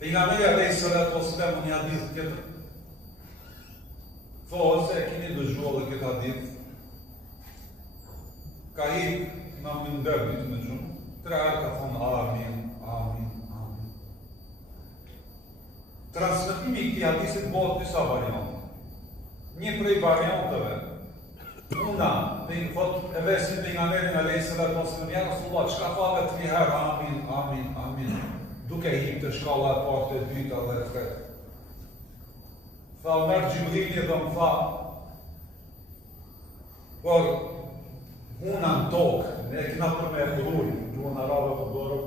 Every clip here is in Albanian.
Pejgamberi alayhi salatu wassalam në një hadith tjetër thotë se keni dëgjuar edhe këtë hadith. Ka hip në minber ditë në gjumë, 3 herë ka thonë amin, amin, amin. Transmetimi i këtij hadithi bëhet disa variante. Një prej varianteve una, thotë e vesin pejgamberin alayhi salatu wassalam, ja Rasulullah, çka thave 3 herë amin, amin, amin. Duke hip të shkalla e parë, e dyta dhe e tretë. Tha merë Gjibrili dhe më tha, por huna në tokë, ne kina për me e përduri, gjuhën arabe përdorë,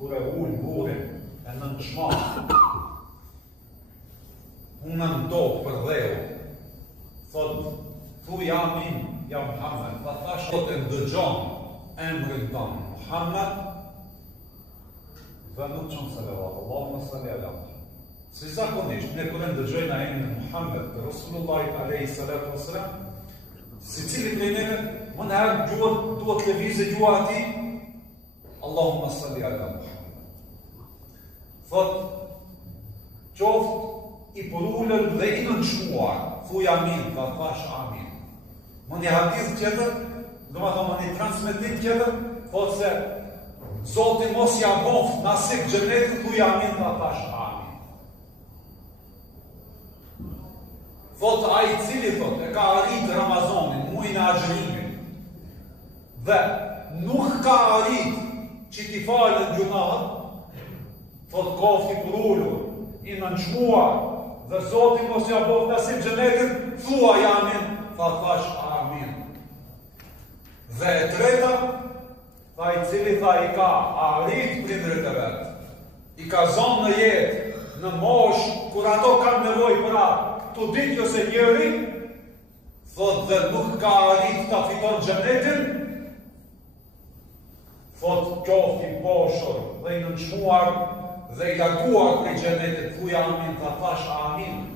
kur e ullë burin, e në në shmanë. Huna në tokë për dheu, thotë, thuj amin, ja Muhammed, tha thash, thotë e ndëgjon, emrin tanë, Muhammed, dhe nuk qënë salavat, Allahumma salli ala Muhammed. Si zakonisht, ne kërën dëgjojnë a emrin Muhammed të Rasulullahit alayhi salatu wassalam, si cili prej neve, më në herë duhet të lëvizë gjua ati, Allahumma salli ala Muhammed. Thot, qoftë i përullën dhe i nënçmuar, thuj amin, dhe thash amin. Më një hadith tjetër, do më thonë një transmetim tjetër, thot se Zoti mos ja boft nasik xhenetit, thuj amin, dhe thash amin. Thot ai i cili thot e ka arrit Ramazanin, muajin e agjërimit, dhe nuk ka arrit që t'i falen gjunahet, thot kofti përullur, i nënçmuar, dhe Zoti mos ja boft nasik xhenetit, thuaj amin, tha thash amin. Dhe e treta, tha i cili tha i ka arrit prindërit e vetë, i ka zonë në jetë, në mosh, kur ato kanë nevoj për atë, të ditë jo se njëri, thot dhe nuk ka arrit të fiton xhenetin, thot qofti boshur dhe i nënçmuar dhe i larguar për xhenetit, thuj amin, tha thash amin.